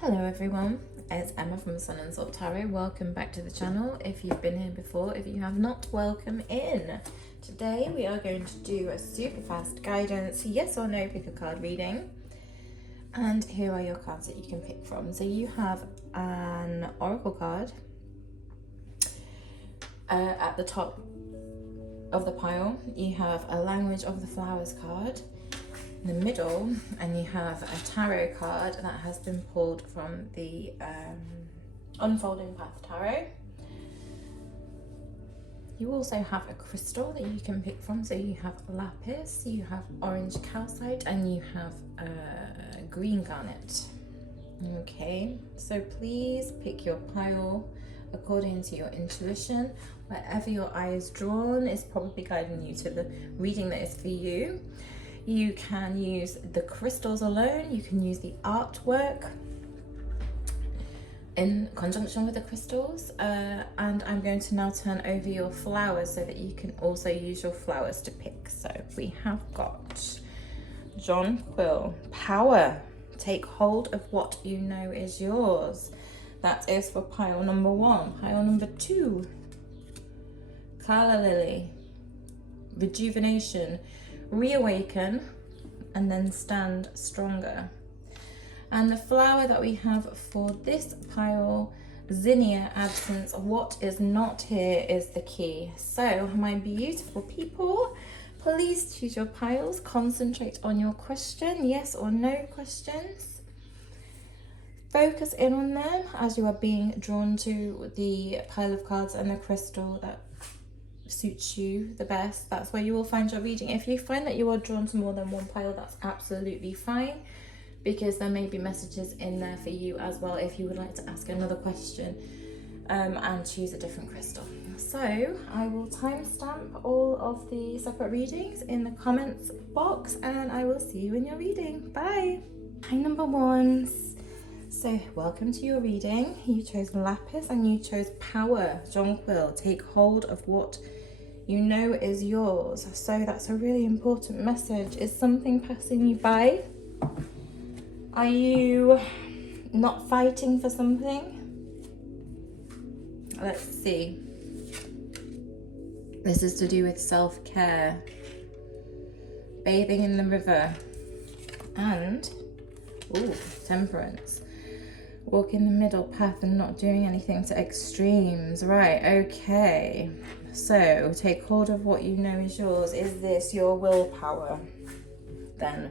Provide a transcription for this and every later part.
Hello everyone, it's Emma from Sun and Salt Tarot. Welcome back to the channel. If you've been here before, if you have not, welcome in. Today we are going to do a super fast guidance, yes or no pick a card reading. And here are your cards that you can pick from. So you have an oracle card at the top of the pile. You have a language of the flowers card in the middle, and you have a tarot card that has been pulled from the Unfolding Path Tarot. You also have a crystal that you can pick from. So you have Lapis, you have orange Calcite, and you have green Garnet. Okay, so please pick your pile according to your intuition. Wherever your eye is drawn is probably guiding you to the reading that is for you. You can use the crystals alone, you can use the artwork in conjunction with the crystals, and I'm going to now turn over your flowers so that you can also use your flowers to pick. So we have got John Quill, Power, take hold of what you know is yours. That is for pile number 1. Pile number 2, Carla Lily, Rejuvenation, reawaken, and then stand stronger. And the flower that we have for this pile, Zinnia, Absence. What is not here is the key. So my beautiful people, please choose your piles, concentrate on your question, yes or no questions. Focus in on them as you are being drawn to the pile of cards and the crystal that suits you the best. That's where you will find your reading. If you find that you are drawn to more than one pile, that's absolutely fine, because there may be messages in there for you as well if you would like to ask another question and choose a different crystal. So I will timestamp all of the separate readings in the comments box, and I will see you in your reading. Bye. Hi number 1s. So welcome to your reading. You chose Lapis and you chose Power. John Quill, take hold of what you know is yours. So that's a really important message. Is something passing you by? Are you not fighting for something? Let's see. This is to do with self-care, bathing in the river, and temperance. Walk in the middle path and not doing anything to extremes. Right, okay. So take hold of what you know is yours. Is this your willpower then?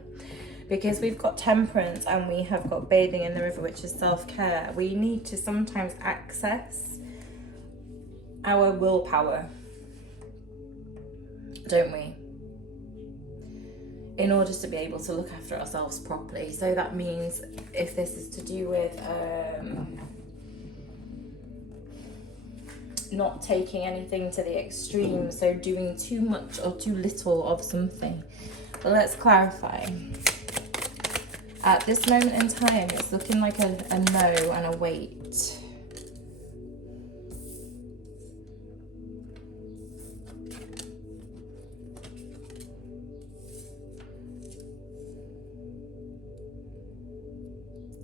Because we've got temperance and we have got bathing in the river, which is self-care. We need to sometimes access our willpower, don't we? In order to be able to look after ourselves properly. So that means if this is to do with not taking anything to the extreme, so doing too much or too little of something. But let's clarify. At this moment in time, it's looking like a no and a wait.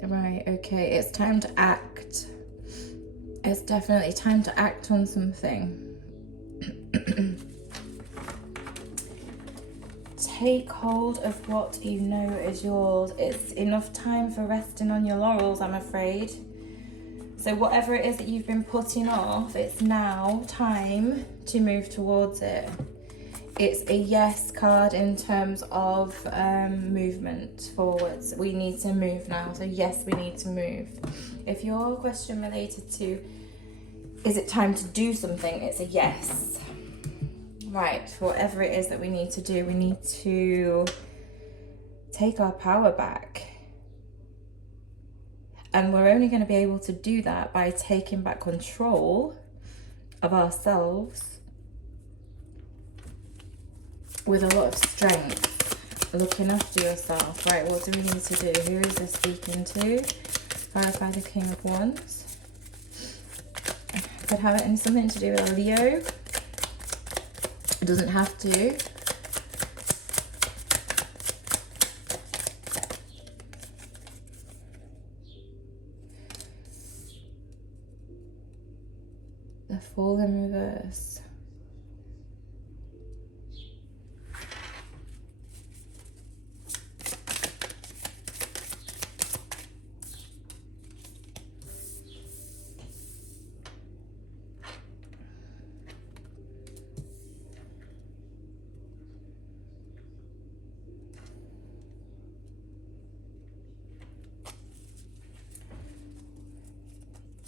Right, okay, it's time to act. It's definitely time to act on something. Take hold of what you know is yours. It's enough time for resting on your laurels, I'm afraid. So whatever it is that you've been putting off, it's now time to move towards it. It's a yes card in terms of movement forwards. We need to move now. So yes, we need to move. If your question related to, is it time to do something? It's a yes. Right, whatever it is that we need to do, we need to take our power back. And we're only going to be able to do that by taking back control of ourselves with a lot of strength, looking after yourself. Right, what do we need to do? Who is this speaking to? Clarify the King of Wands. Could have it in something to do with a Leo. It doesn't have to. Fool in reverse.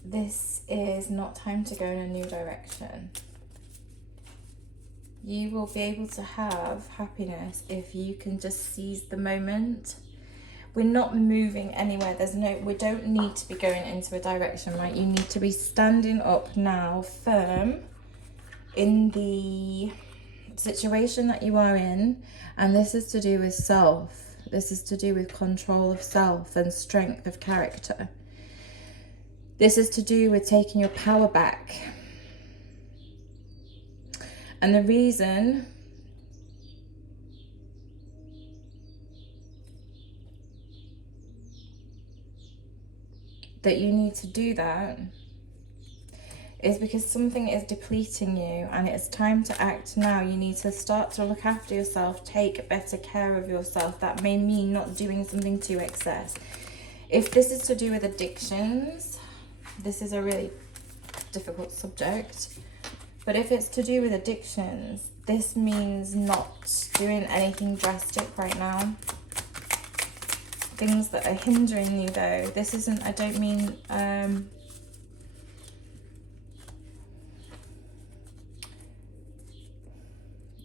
This is not time to go in a new direction. You will be able to have happiness if you can just seize the moment. We're not moving anywhere. We don't need to be going into a direction, right? You need to be standing up now, firm in the situation that you are in. And this is to do with self. This is to do with control of self and strength of character. This is to do with taking your power back. And the reason that you need to do that is because something is depleting you and it's time to act now. You need to start to look after yourself, take better care of yourself. That may mean not doing something to excess. If this is to do with addictions, this is a really difficult subject, but if it's to do with addictions, this means not doing anything drastic right now. Things that are hindering you though, this isn't, I don't mean,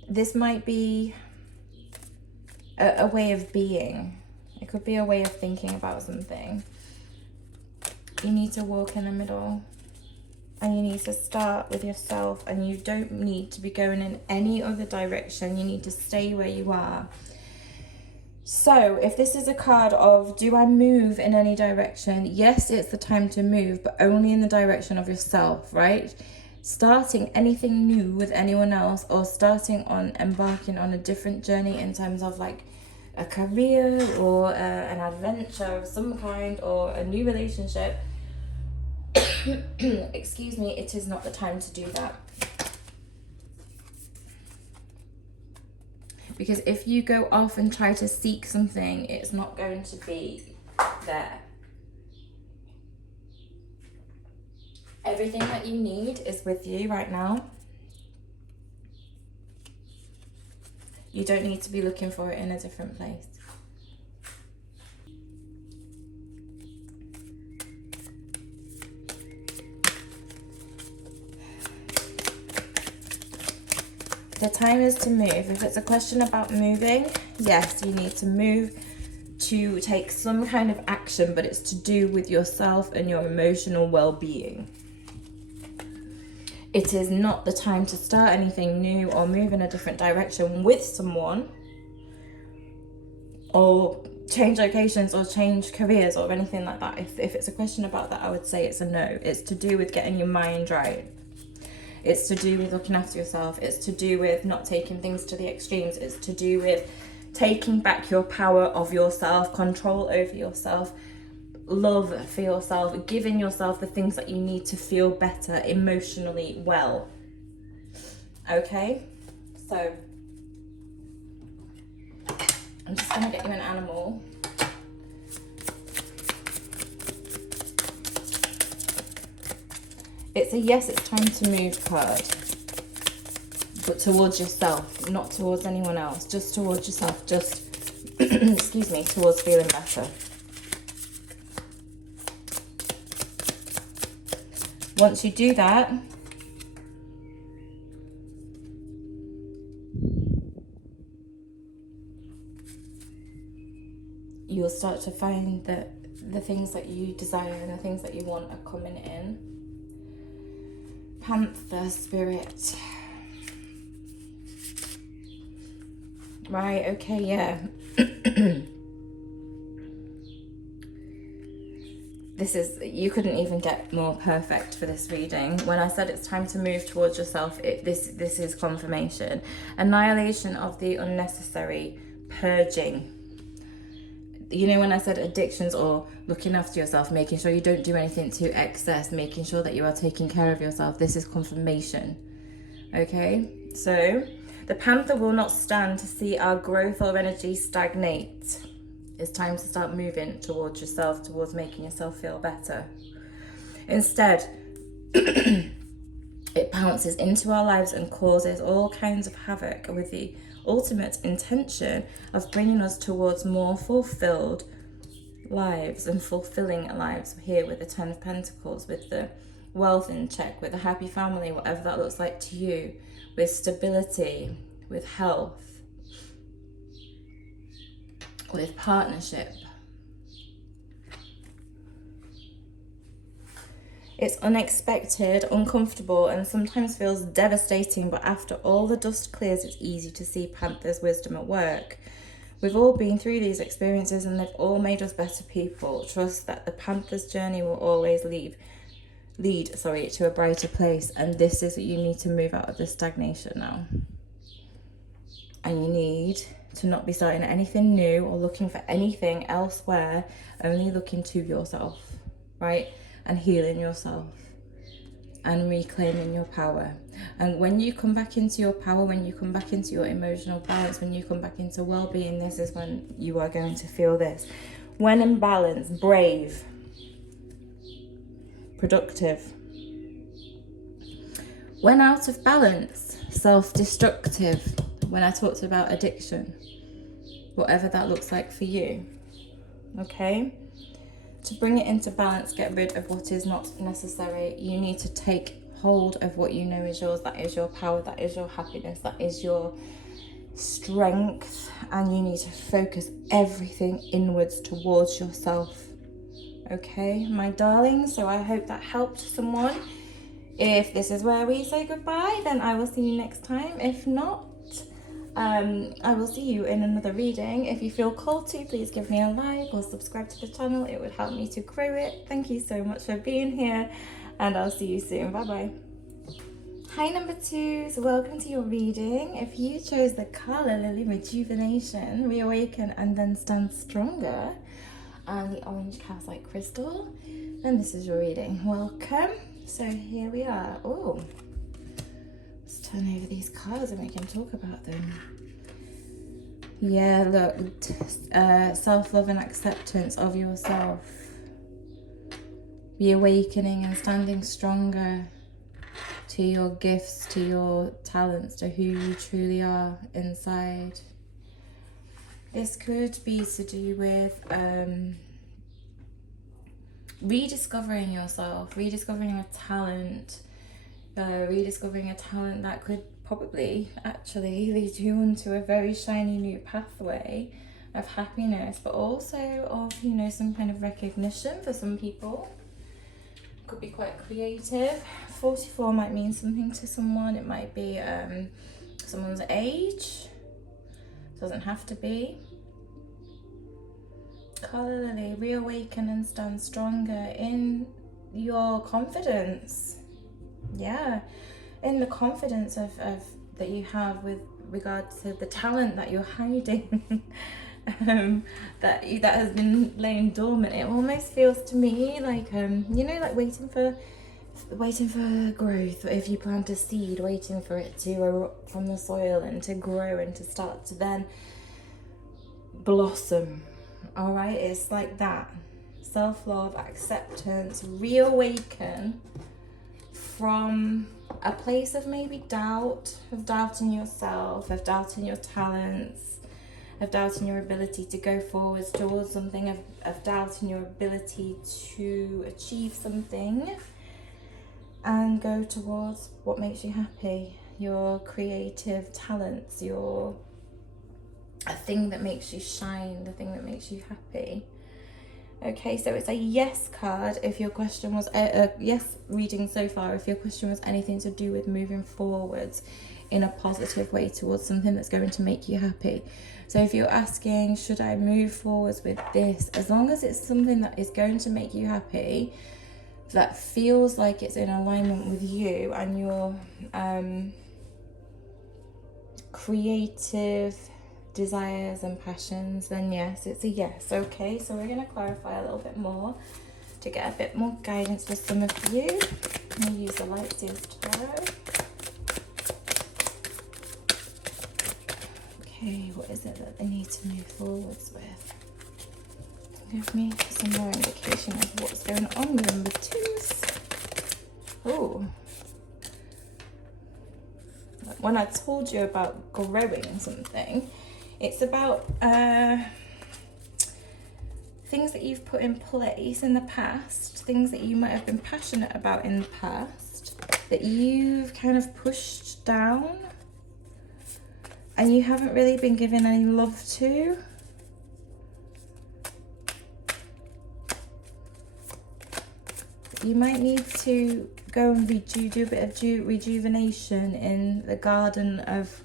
this might be a way of being. It could be a way of thinking about something. You need to walk in the middle and you need to start with yourself, and you don't need to be going in any other direction. You need to stay where you are. So if this is a card of, do I move in any direction? Yes, it's the time to move, but only in the direction of yourself, right? Starting anything new with anyone else or embarking on a different journey in terms of like a career or an adventure of some kind or a new relationship, excuse me, it is not the time to do that. Because if you go off and try to seek something, it's not going to be there. Everything that you need is with you right now. You don't need to be looking for it in a different place. The time is to move. If it's a question about moving, yes, you need to move to take some kind of action, but it's to do with yourself and your emotional well-being. It is not the time to start anything new or move in a different direction with someone or change locations or change careers or anything like that. If it's a question about that, I would say it's a no. It's to do with getting your mind right. It's to do with looking after yourself. It's to do with not taking things to the extremes. It's to do with taking back your power of yourself, control over yourself, love for yourself, giving yourself the things that you need to feel better emotionally well. Okay? So, I'm just going to get you an animal. It's a yes, it's time to move card. But towards yourself, not towards anyone else. Just towards yourself. Just, excuse me, towards feeling better. Once you do that, you will start to find that the things that you desire and the things that you want are coming in. Panther spirit. Right, okay, yeah. This is, you couldn't even get more perfect for this reading. When I said it's time to move towards yourself, this is confirmation. Annihilation of the unnecessary, purging. you know, when I said addictions or looking after yourself, making sure you don't do anything to excess, making sure that you are taking care of yourself, this is confirmation. Okay, so the panther will not stand to see our growth or energy stagnate. It's time to start moving towards yourself, towards making yourself feel better. Instead, it pounces into our lives and causes all kinds of havoc with the ultimate intention of bringing us towards more fulfilled lives and fulfilling lives here with the 10 of Pentacles, with the wealth in check, with a happy family, whatever that looks like to you, with stability, with health, with partnership. It's unexpected, uncomfortable, and sometimes feels devastating, but after all the dust clears, it's easy to see Panther's wisdom at work. We've all been through these experiences and they've all made us better people. Trust that the Panther's journey will always lead to a brighter place, and this is what you need to move out of this stagnation now. And you need to not be starting anything new or looking for anything elsewhere, only looking to yourself, right? And healing yourself and reclaiming your power. And when you come back into your power, when you come back into your emotional balance, when you come back into well-being, this is when you are going to feel this. When in balance, brave, productive. When out of balance, self-destructive. When I talked about addiction, whatever that looks like for you, okay? To bring it into balance, get rid of what is not necessary. You need to take hold of what you know is yours. That is your power, that is your happiness, that is your strength. And you need to focus everything inwards towards yourself. Okay, my darling, so I hope that helped someone. If this is where we say goodbye, then I will see you next time. If not, I will see you in another reading. If you feel called to, please give me a like or subscribe to the channel. It would help me to grow it. Thank you so much for being here, and I'll see you soon. Bye bye. Hi number 2s, welcome to your reading. If you chose the colour Lily Rejuvenation, Reawaken and then Stand Stronger, and the orange calcite crystal, then this is your reading. Welcome. So here we are. Oh, let's turn over these cards and we can talk about them. Yeah, look, self-love and acceptance of yourself. Reawakening and standing stronger to your gifts, to your talents, to who you truly are inside. This could be to do with rediscovering yourself, rediscovering a talent, rediscovering a talent that could probably actually lead you onto a very shiny new pathway of happiness, but also of, you know, some kind of recognition for some people. Could be quite creative. 44 might mean something to someone. It might be someone's age. Doesn't have to be. Colour Lily, reawaken and stand stronger in your confidence. Yeah, in the confidence of that you have with regard to the talent that you're hiding. that has been laying dormant. It almost feels to me like you know, like waiting for growth. If you plant a seed, waiting for it to erupt from the soil and to grow and to start to then blossom. All right, it's like that. Self-love, acceptance, reawaken from a place of maybe doubt, of doubting yourself, of doubting your talents, of doubting your ability to go forwards towards something, of doubting your ability to achieve something, and go towards what makes you happy, your creative talents, a thing that makes you shine, the thing that makes you happy. Okay, so it's a yes card if your question was a yes reading so far, if your question was anything to do with moving forwards in a positive way towards something that's going to make you happy. So if you're asking, should I move forwards with this, as long as it's something that is going to make you happy, that feels like it's in alignment with you and your creative desires and passions, then yes, it's a yes. Okay, so we're going to clarify a little bit more to get a bit more guidance for some of you. I'll use the Lightseers Tarot. Okay, what is it that they need to move forwards with? Give me some more indication of what's going on with number 2s. Oh. When I told you about growing something, it's about things that you've put in place in the past, things that you might have been passionate about in the past, that you've kind of pushed down and you haven't really been given any love to. You might need to go and do a bit of rejuvenation in the garden of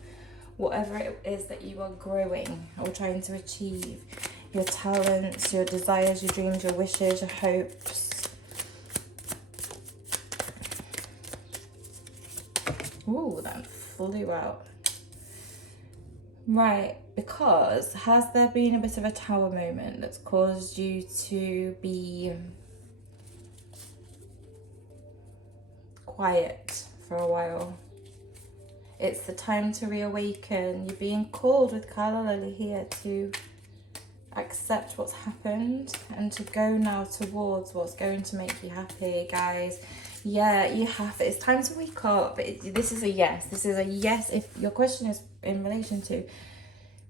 whatever it is that you are growing or trying to achieve. Your talents, your desires, your dreams, your wishes, your hopes. Ooh, that flew out. Right, because has there been a bit of a tower moment that's caused you to be quiet for a while? It's the time to reawaken. You're being called with Carla Lily here to accept what's happened and to go now towards what's going to make you happy, guys. Yeah, you have it. It's time to wake up. This is a yes. This is a yes. If your question is in relation to,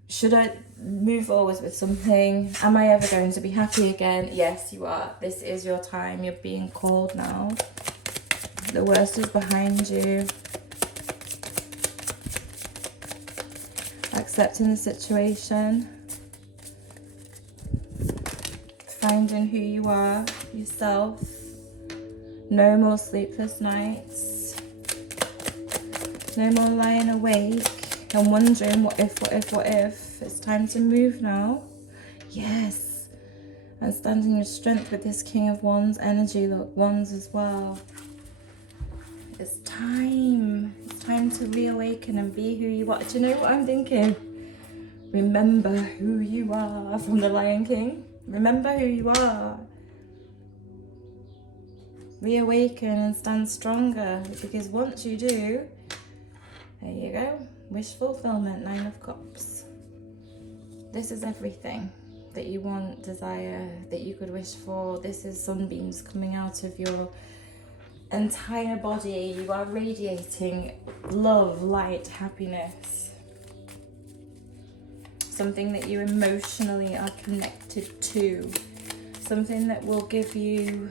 should I move forward with something? Am I ever going to be happy again? Yes, you are. This is your time. You're being called now. The worst is behind you. Accepting the situation. Finding who you are, yourself. No more sleepless nights. No more lying awake and wondering what if, what if, what if. It's time to move now. Yes. And stand in your strength with this King of Wands energy. Look, Wands as well. It's time. It's time to reawaken and be who you are. Do you know what I'm thinking? Remember who you are from the Lion King. Remember who you are. Reawaken and stand stronger, because once you do, there you go. Wish fulfillment, 9 of Cups. This is everything that you want, desire, that you could wish for. This is sunbeams coming out of your entire body. You are radiating love, light, happiness. Something that you emotionally are connected to. Something that will give you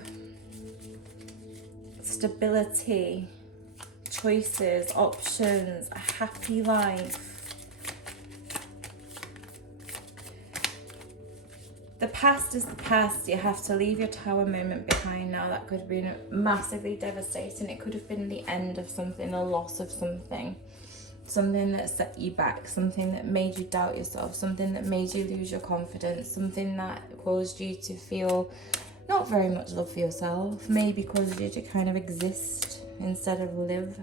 stability, choices, options, a happy life. The past is the past. You have to leave your tower moment behind now. That could have been massively devastating. It could have been the end of something, a loss of something. Something that set you back, something that made you doubt yourself, something that made you lose your confidence, something that caused you to feel not very much love for yourself, maybe caused you to kind of exist instead of live.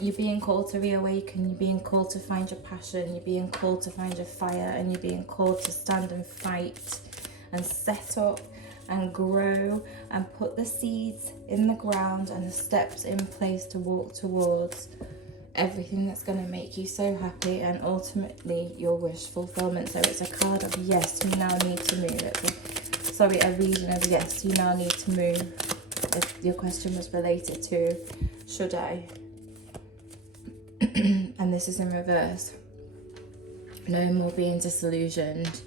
You're being called to reawaken, you're being called to find your passion, you're being called to find your fire, and you're being called to stand and fight and set up and grow and put the seeds in the ground and the steps in place to walk towards everything that's going to make you so happy and ultimately your wish fulfillment. So it's a card of yes, you now need to move. It's a reading of yes, you now need to move. If your question was related to should I, and this is in reverse. No more being disillusioned.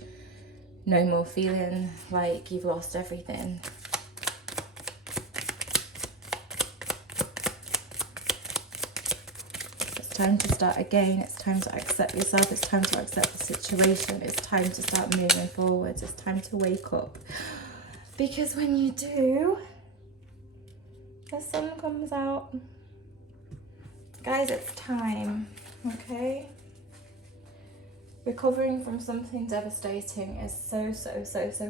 No more feeling like you've lost everything. It's time to start again. It's time to accept yourself. It's time to accept the situation. It's time to start moving forwards. It's time to wake up. Because when you do, the sun comes out. Guys, it's time, okay? Recovering from something devastating is so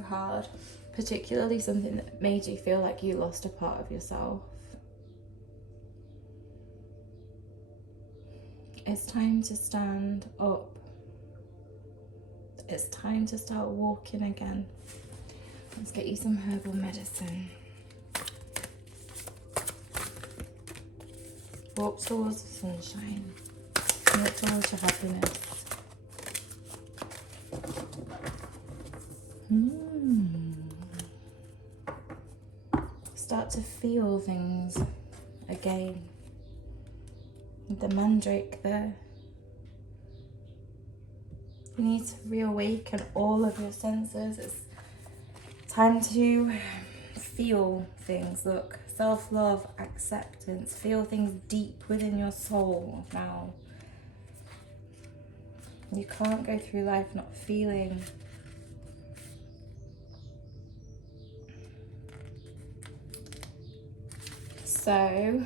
hard, particularly something that made you feel like you lost a part of yourself. It's time to stand up. It's time to start walking again. Let's get you some herbal medicine. Walk towards the sunshine. Walk towards your happiness. Start to feel things again. The mandrake there. You need to reawaken all of your senses. It's time to feel things. Look, self-love, acceptance. Feel things deep within your soul now. You can't go through life not feeling. So,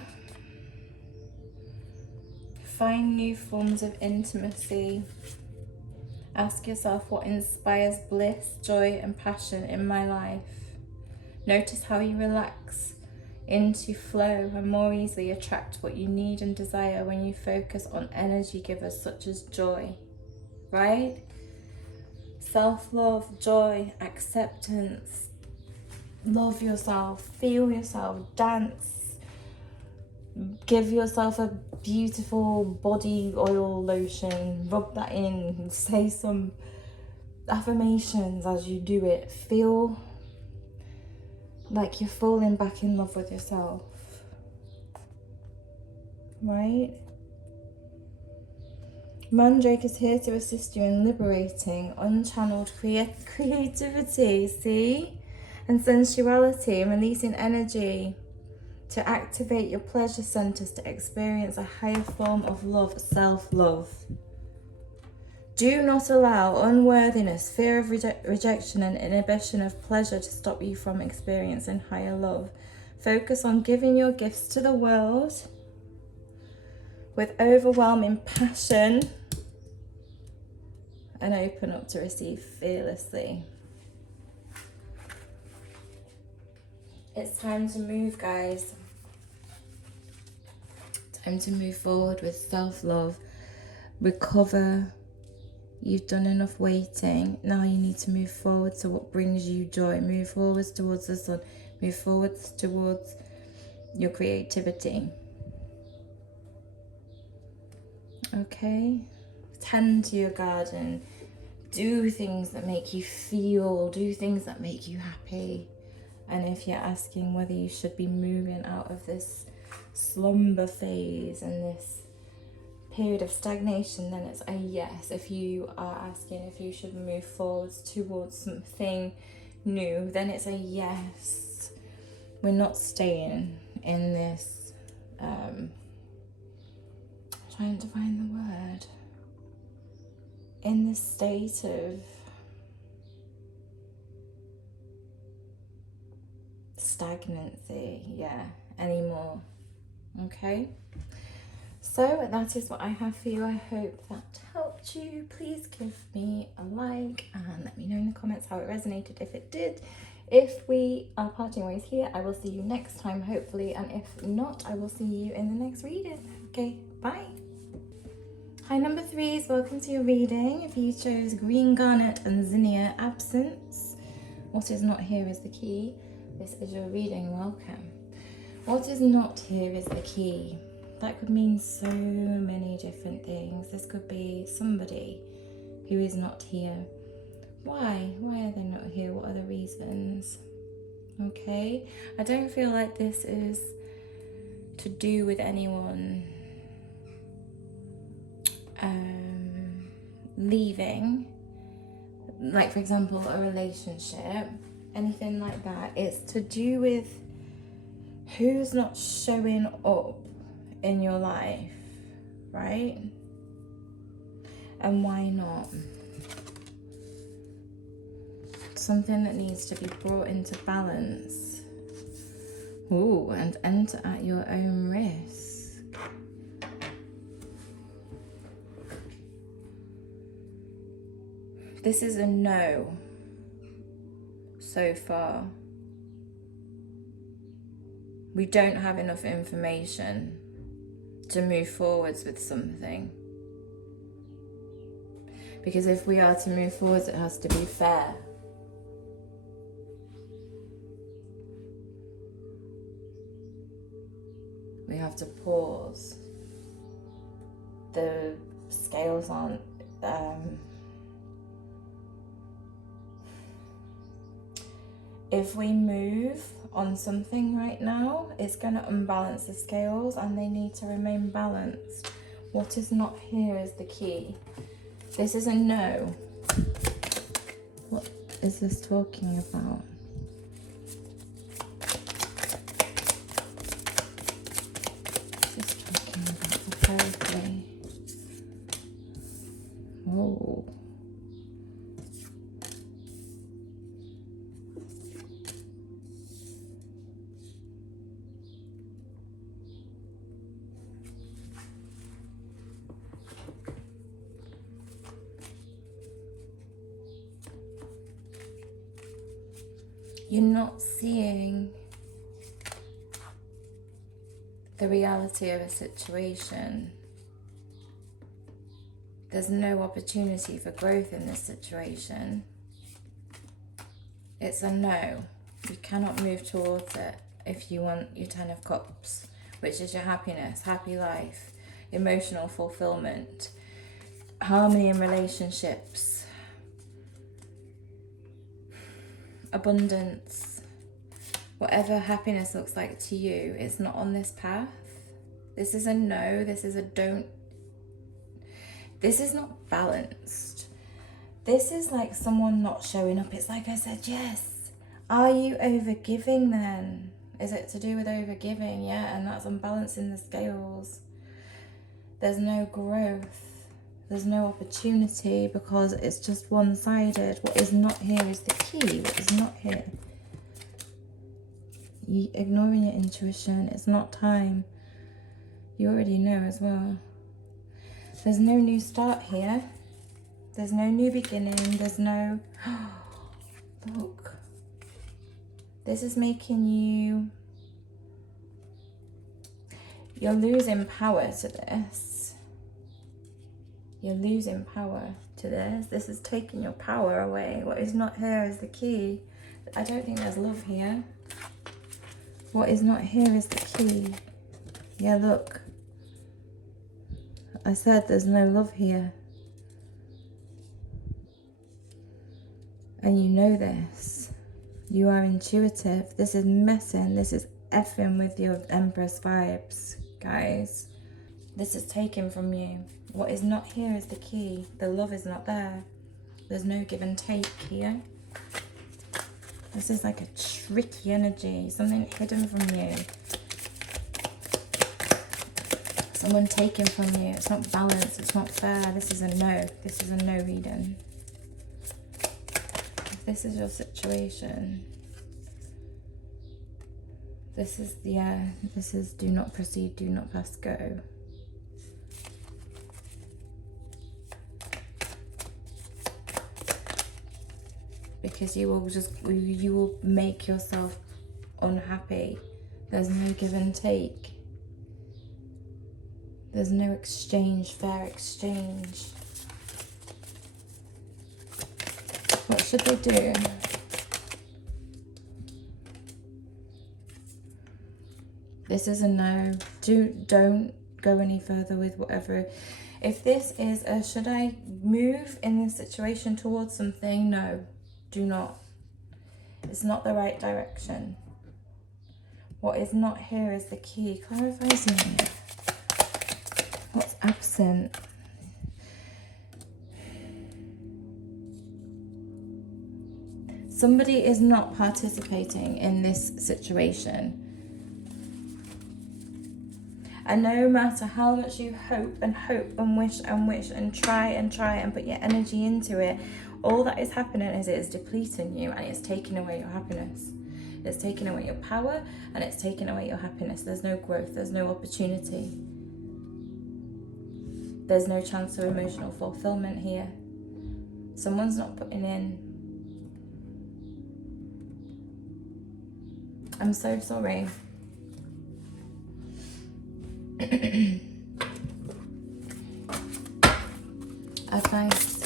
find new forms of intimacy. Ask yourself what inspires bliss, joy, and passion in my life. Notice how you relax into flow and more easily attract what you need and desire when you focus on energy givers such as joy, right? Self-love, joy, acceptance. Love yourself, feel yourself, dance. Give yourself a beautiful body oil lotion, rub that in, say some affirmations as you do it. Feel like you're falling back in love with yourself, right? Mandrake is here to assist you in liberating unchanneled creativity, see? And sensuality, and releasing energy to activate your pleasure centers to experience a higher form of love, self-love. Do not allow unworthiness, fear of rejection, and inhibition of pleasure to stop you from experiencing higher love. Focus on giving your gifts to the world with overwhelming passion and open up to receive fearlessly. It's time to move, guys. Time to move forward with self-love. Recover. You've done enough waiting. Now you need to move forward to what brings you joy. Move forwards towards the sun. Move forwards towards your creativity. Okay? Tend to your garden. Do things that make you feel. Do things that make you happy. And if you're asking whether you should be moving out of this slumber phase and this period of stagnation, then it's a yes. If you are asking if you should move forwards towards something new, then it's a yes. We're not staying in this, trying to find the word, in this state of stagnancy, anymore. Okay, so that is what I have for you. I hope that helped you. Please give me a like and let me know in the comments how it resonated, if it did. If we are parting ways here, I will see you next time, hopefully, and if not, I will see you in the next reading. Okay, bye. Hi, number 3s, welcome to your reading. If you chose green garnet and zinnia absence, what is not here is the key. This is your reading, welcome. What is not here is the key. That could mean so many different things. This could be somebody who is not here. Why? Why are they not here? What are the reasons? Okay, I don't feel like this is to do with anyone leaving, like for example a relationship, anything like that. It's to do with who's not showing up in your life, right? And why not? Something that needs to be brought into balance. Ooh, and enter at your own risk. This is a no so far. We don't have enough information to move forwards with something. Because if we are to move forwards, it has to be fair. We have to pause. The scales aren't if we move on something right now, it's going to unbalance the scales, and they need to remain balanced. What is not here is the key. This is a no. What is this talking about? This is talking about the poetry. Whoa. You're not seeing the reality of a situation. There's no opportunity for growth in this situation. It's a no. You cannot move towards it if you want your 10 of Cups, which is your happiness, happy life, emotional fulfillment, harmony in relationships, abundance. Whatever happiness looks like to you, it's not on this path. This is a no, this is a don't. This is not balanced. This is like someone not showing up. It's like I said, yes. Are you overgiving then? Is it to do with overgiving? Yeah, and that's unbalancing the scales. There's no growth. There's no opportunity because it's just one-sided. What is not here is the key. What is not here? You ignoring your intuition. It's not time. You already know as well. There's no new start here. There's no new beginning. There's no... Look. This is making you... You're losing power to this. You're losing power to this. This is taking your power away. What is not here is the key. I don't think there's love here. What is not here is the key. Yeah, look. I said there's no love here. And you know this. You are intuitive. This is messing. This is effing with your Empress vibes, guys. This is taken from you. What is not here is the key. The love is not there. There's no give and take here. This is like a tricky energy. Something hidden from you. Someone taken from you. It's not balanced. It's not fair. This is a no. This is a no reading. If this is your situation, this is, yeah, this is do not proceed, do not pass go. Because you will make yourself unhappy. There's no give and take. There's no exchange, fair exchange. What should they do? This is a no. Don't go any further with whatever. If this is a should I move in this situation towards something? No, do not. It's not the right direction. What is not here is the key. Clarify something. What's absent? Somebody is not participating in this situation. And no matter how much you hope and wish and try and put your energy into it, all that is happening is it is depleting you and it's taking away your happiness. It's taking away your power and it's taking away your happiness. There's no growth, there's no opportunity. There's no chance of emotional fulfillment here. Someone's not putting in. I'm so sorry. Advice.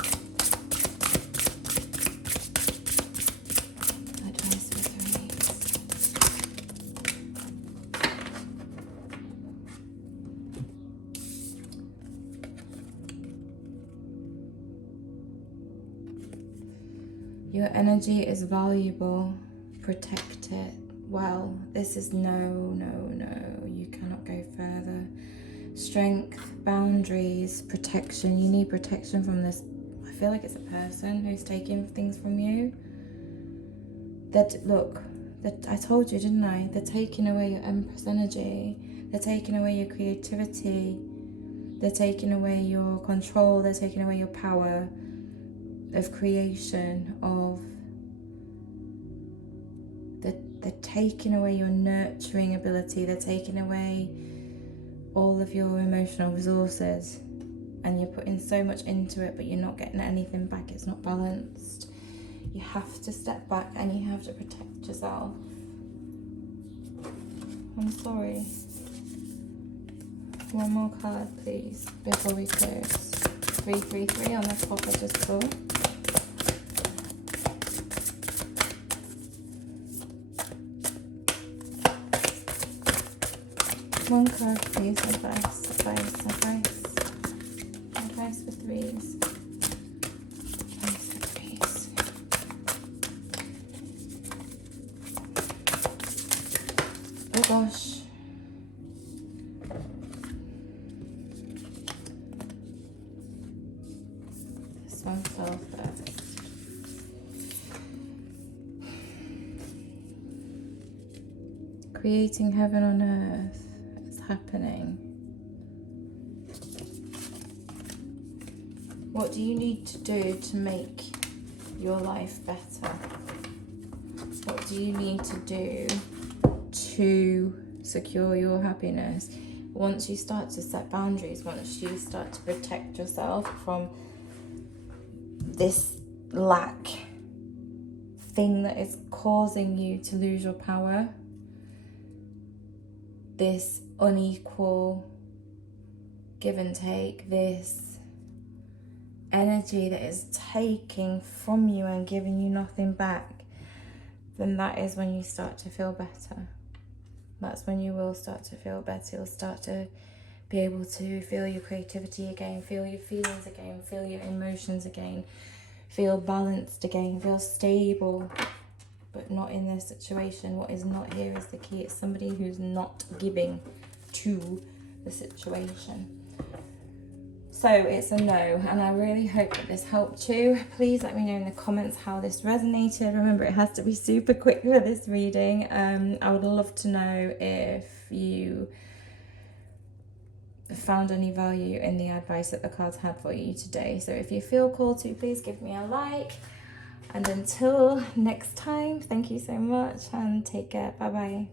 Your energy is valuable. Protect it well. This is no. You cannot go further. Strength, boundaries, protection. You need protection from this. I feel like it's a person who's taking things from you. I told you, didn't I? They're taking away your Empress energy. They're taking away your creativity. They're taking away your control. They're taking away your power of creation, they're taking away your nurturing ability. They're taking away all of your emotional resources, and you're putting so much into it, but you're not getting anything back. It's not balanced. You have to step back and you have to protect yourself. I'm sorry. One more card, please, before we close. 333 on the top I just saw. One card, please. Advice for threes. Advice for threes. Oh gosh. This one fell first. Creating heaven on earth. Happening. What do you need to do to make your life better? What do you need to do to secure your happiness? Once you start to set boundaries, once you start to protect yourself from this lack thing that is causing you to lose your power, this unequal give and take, this energy that is taking from you and giving you nothing back, then that is when you start to feel better. That's when you will start to feel better. You'll start to be able to feel your creativity again, feel your feelings again, feel your emotions again, feel balanced again, feel stable. But not in this situation. What is not here is the key. It's somebody who's not giving to the situation. So it's a no, and I really hope that this helped you. Please let me know in the comments how this resonated. Remember, it has to be super quick for this reading. I would love to know if you found any value in the advice that the cards had for you today. So if you feel called to, please give me a like. And until next time, thank you so much and take care. Bye bye.